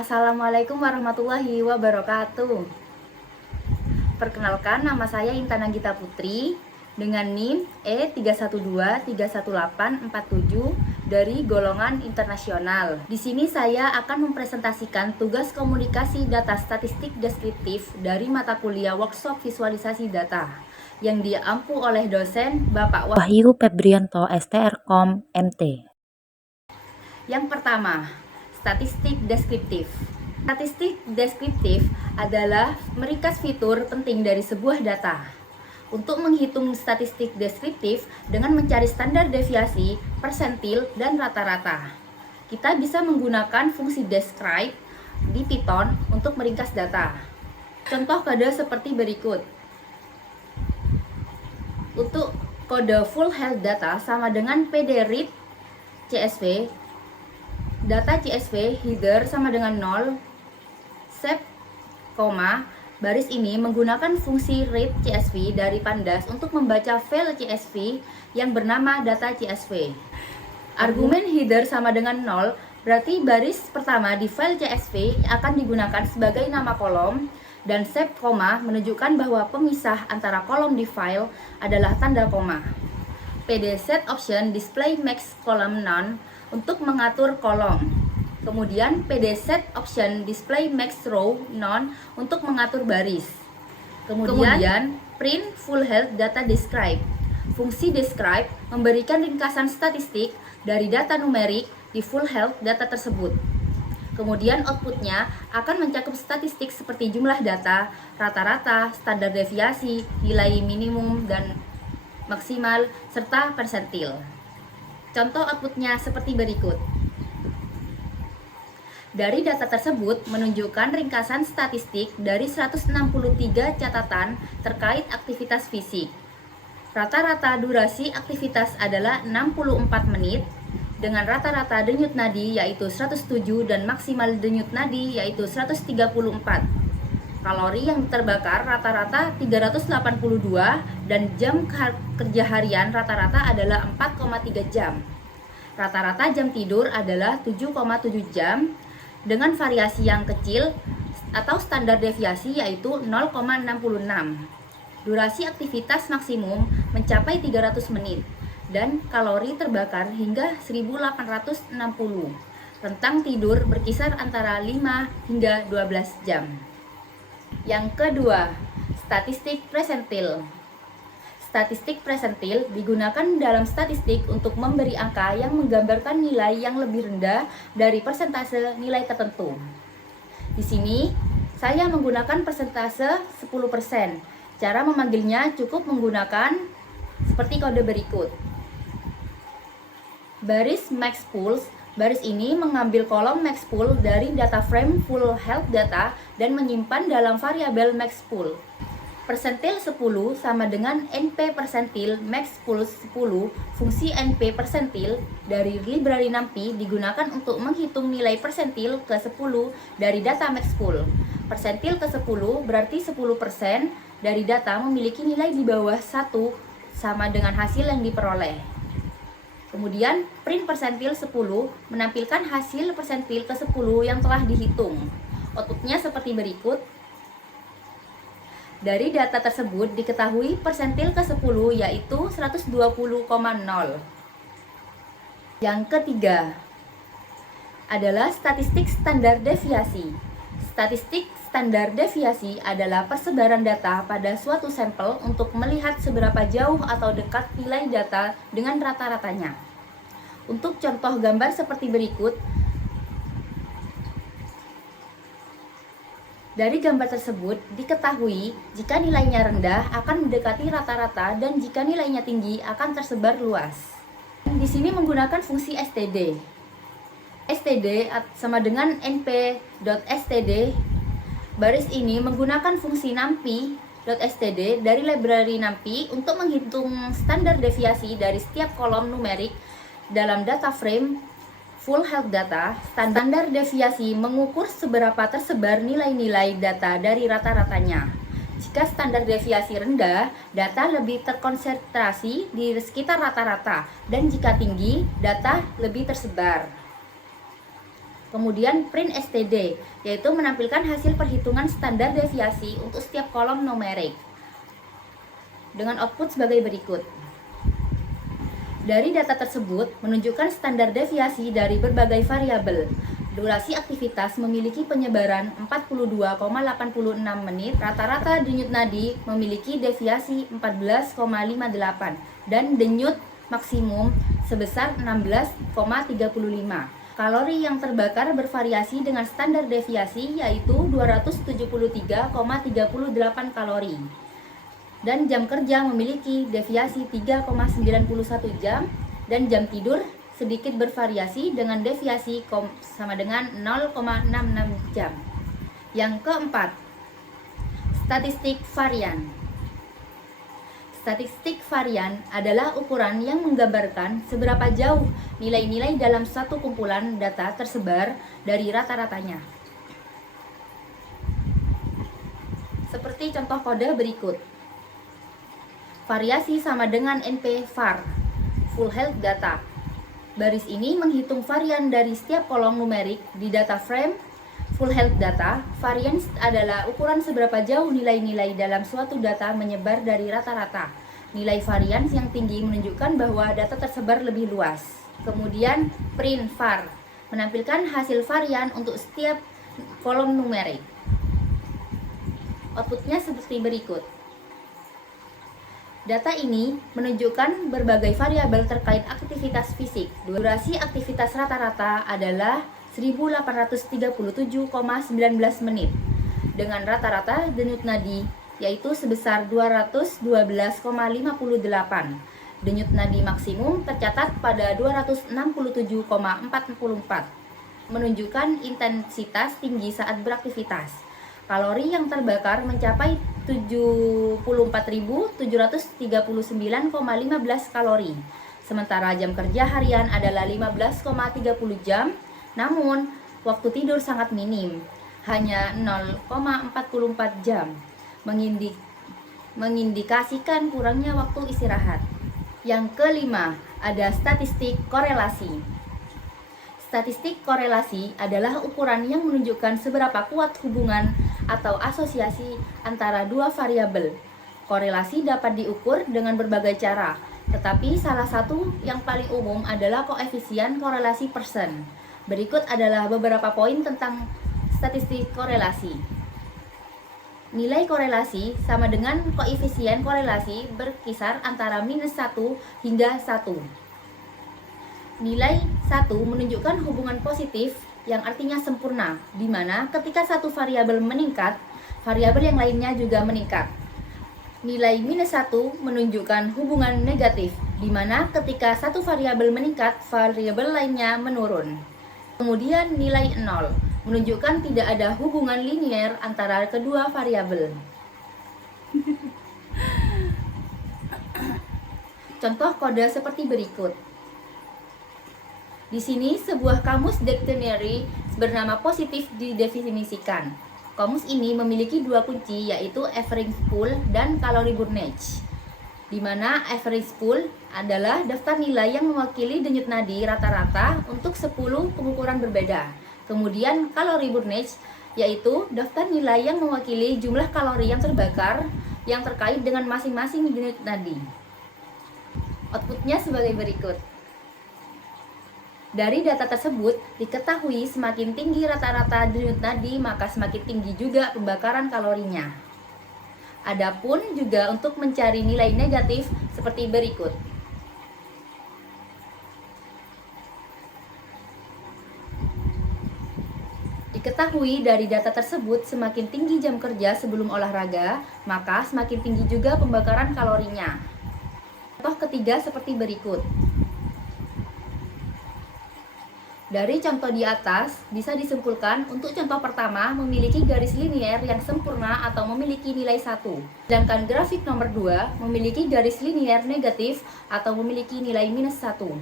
Assalamualaikum warahmatullahi wabarakatuh. Perkenalkan, nama saya Intan Anggita Putri dengan NIM E3123187 dari golongan internasional. Di sini saya akan mempresentasikan tugas komunikasi data statistik deskriptif dari mata kuliah workshop visualisasi data yang diampu oleh dosen Bapak Wahyu Febrianto, STRKOM, MT. Yang pertama, statistik deskriptif. Statistik deskriptif adalah meringkas fitur penting dari sebuah data. Untuk menghitung statistik deskriptif dengan mencari standar deviasi, persentil, dan rata-rata, kita bisa menggunakan fungsi describe di Python untuk meringkas data. Contoh kode seperti berikut. Untuk kode full health data sama dengan pdread CSV, data CSV header sama dengan 0, sep, baris ini menggunakan fungsi read CSV dari Pandas untuk membaca file CSV yang bernama data CSV. Argumen header sama dengan 0, berarti baris pertama di file CSV akan digunakan sebagai nama kolom, dan sep, menunjukkan bahwa pemisah antara kolom di file adalah tanda koma. PD set option display max column none untuk mengatur kolom. Kemudian PD set option display max row none untuk mengatur baris. Kemudian print full health data describe. Fungsi describe memberikan ringkasan statistik dari data numerik di full health data tersebut. Kemudian outputnya akan mencakup statistik seperti jumlah data, rata-rata, standar deviasi, nilai minimum dan maksimal, serta persentil. Contoh outputnya seperti berikut. Dari data tersebut menunjukkan ringkasan statistik dari 163 catatan terkait aktivitas fisik. Rata-rata durasi aktivitas adalah 64 menit, dengan rata-rata denyut nadi yaitu 107 dan maksimal denyut nadi yaitu 134. Kalori yang terbakar rata-rata 382 dan jam kerja harian rata-rata adalah 4,3 jam. Rata-rata jam tidur adalah 7,7 jam dengan variasi yang kecil atau standar deviasi yaitu 0,66. Durasi aktivitas maksimum mencapai 300 menit dan kalori terbakar hingga 1860. Rentang tidur berkisar antara 5 hingga 12 jam. Yang kedua, statistik presentil. Statistik presentil digunakan dalam statistik untuk memberi angka yang menggambarkan nilai yang lebih rendah dari persentase nilai tertentu. Di sini, saya menggunakan persentase 10%. Cara memanggilnya cukup menggunakan seperti kode berikut. Baris max pools. Baris ini mengambil kolom max pool dari data frame full health data dan menyimpan dalam variabel max pool. Persentil 10 sama dengan NP persentil max pool 10. Fungsi NP persentil dari library NumPy digunakan untuk menghitung nilai persentil ke 10 dari data max pool. Persentil ke 10 berarti 10% dari data memiliki nilai di bawah 1 sama dengan hasil yang diperoleh. Kemudian print persentil 10 menampilkan hasil persentil ke 10 yang telah dihitung. Outputnya seperti berikut. Dari data tersebut diketahui persentil ke 10 yaitu 120,0. Yang ketiga adalah statistik standar deviasi. Statistik standar deviasi adalah persebaran data pada suatu sampel untuk melihat seberapa jauh atau dekat nilai data dengan rata-ratanya. Untuk contoh gambar seperti berikut. Dari gambar tersebut diketahui jika nilainya rendah akan mendekati rata-rata dan jika nilainya tinggi akan tersebar luas. Di sini menggunakan fungsi std. Std sama dengan np.std. Baris ini menggunakan fungsi numpy.std dari library NumPy untuk menghitung standar deviasi dari setiap kolom numerik dalam data frame full health data. Standar deviasi mengukur seberapa tersebar nilai-nilai data dari rata-ratanya. Jika standar deviasi rendah, data lebih terkonsentrasi di sekitar rata-rata, dan jika tinggi, data lebih tersebar. Kemudian print STD, yaitu menampilkan hasil perhitungan standar deviasi untuk setiap kolom numerik dengan output sebagai berikut. Dari data tersebut menunjukkan standar deviasi dari berbagai variabel. Durasi aktivitas memiliki penyebaran 42,86 menit, rata-rata denyut nadi memiliki deviasi 14,58 dan denyut maksimum sebesar 16,35. Kalori yang terbakar bervariasi dengan standar deviasi yaitu 273,38 kalori. Dan jam kerja memiliki deviasi 3,91 jam dan jam tidur sedikit bervariasi dengan deviasi sama dengan 0,66 jam. Yang keempat, statistik varian. Statistik varian adalah ukuran yang menggambarkan seberapa jauh nilai-nilai dalam satu kumpulan data tersebar dari rata-ratanya. Seperti contoh kode berikut. Variasi sama dengan NP var, full health data. Baris ini menghitung varian dari setiap kolom numerik di data frame full health data. Variance adalah ukuran seberapa jauh nilai-nilai dalam suatu data menyebar dari rata-rata. Nilai variance yang tinggi menunjukkan bahwa data tersebar lebih luas. Kemudian print var menampilkan hasil varian untuk setiap kolom numerik. Outputnya seperti berikut. Data ini menunjukkan berbagai variabel terkait aktivitas fisik. Durasi aktivitas rata-rata adalah 1837,19 menit dengan rata-rata denyut nadi yaitu sebesar 212,58. Denyut nadi maksimum tercatat pada 267,44, menunjukkan intensitas tinggi saat beraktivitas. Kalori yang terbakar mencapai 74.739,15 kalori. Sementara jam kerja harian adalah 15,30 jam, namun waktu tidur sangat minim, hanya 0,44 jam, mengindikasikan kurangnya waktu istirahat. Yang kelima, ada statistik korelasi. Statistik korelasi adalah ukuran yang menunjukkan seberapa kuat hubungan atau asosiasi antara dua variabel. Korelasi dapat diukur dengan berbagai cara, tetapi salah satu yang paling umum adalah koefisien korelasi persen. Berikut adalah beberapa poin tentang statistik korelasi. Nilai korelasi sama dengan koefisien korelasi berkisar antara -1 hingga 1. Nilai 1 menunjukkan hubungan positif yang artinya sempurna, di mana ketika satu variabel meningkat, variabel yang lainnya juga meningkat. Nilai -1 menunjukkan hubungan negatif, di mana ketika satu variabel meningkat, variabel lainnya menurun. Kemudian nilai 0 menunjukkan tidak ada hubungan linier antara kedua variabel. Contoh kode seperti berikut. Di sini sebuah kamus dictionary bernama positif didefinisikan. Kamus ini memiliki dua kunci yaitu average pool dan calorie burnage. Di mana average pool adalah daftar nilai yang mewakili denyut nadi rata-rata untuk 10 pengukuran berbeda. Kemudian calorie burnage yaitu daftar nilai yang mewakili jumlah kalori yang terbakar yang terkait dengan masing-masing denyut nadi. Outputnya sebagai berikut. Dari data tersebut, diketahui semakin tinggi rata-rata denyut nadi, maka semakin tinggi juga pembakaran kalorinya. Adapun juga untuk mencari nilai negatif seperti berikut. Diketahui dari data tersebut, semakin tinggi jam kerja sebelum olahraga, maka semakin tinggi juga pembakaran kalorinya. Contoh ketiga seperti berikut. Dari contoh di atas, bisa disimpulkan untuk contoh pertama memiliki garis linier yang sempurna atau memiliki nilai 1. Sedangkan grafik nomor 2 memiliki garis linier negatif atau memiliki nilai -1.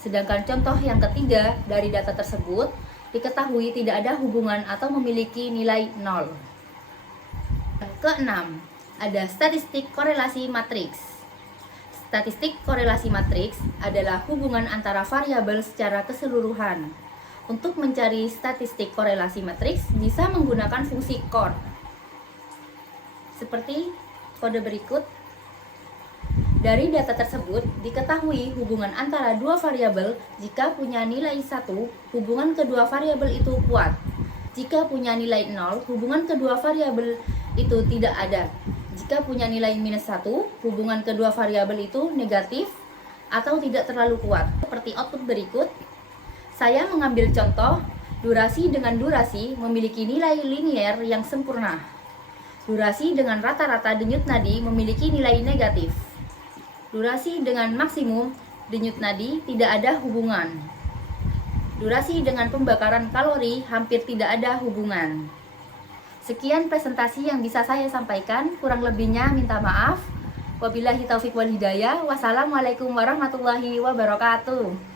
Sedangkan contoh yang ketiga dari data tersebut, diketahui tidak ada hubungan atau memiliki nilai 0. Keenam, ada statistik korelasi matriks. Statistik korelasi matriks adalah hubungan antara variabel secara keseluruhan. Untuk mencari statistik korelasi matriks bisa menggunakan fungsi core. Seperti kode berikut. Dari data tersebut diketahui hubungan antara dua variabel. Jika punya nilai 1, hubungan kedua variabel itu kuat. Jika punya nilai 0, hubungan kedua variabel itu tidak ada. Jika punya nilai -1, hubungan kedua variabel itu negatif atau tidak terlalu kuat. Seperti output berikut. Saya mengambil contoh, durasi dengan durasi memiliki nilai linier yang sempurna. Durasi dengan rata-rata denyut nadi memiliki nilai negatif. Durasi dengan maksimum denyut nadi tidak ada hubungan. Durasi dengan pembakaran kalori hampir tidak ada hubungan. Sekian presentasi yang bisa saya sampaikan, kurang lebihnya minta maaf. Wabillahi taufiq wal hidayah. Wassalamualaikum warahmatullahi wabarakatuh.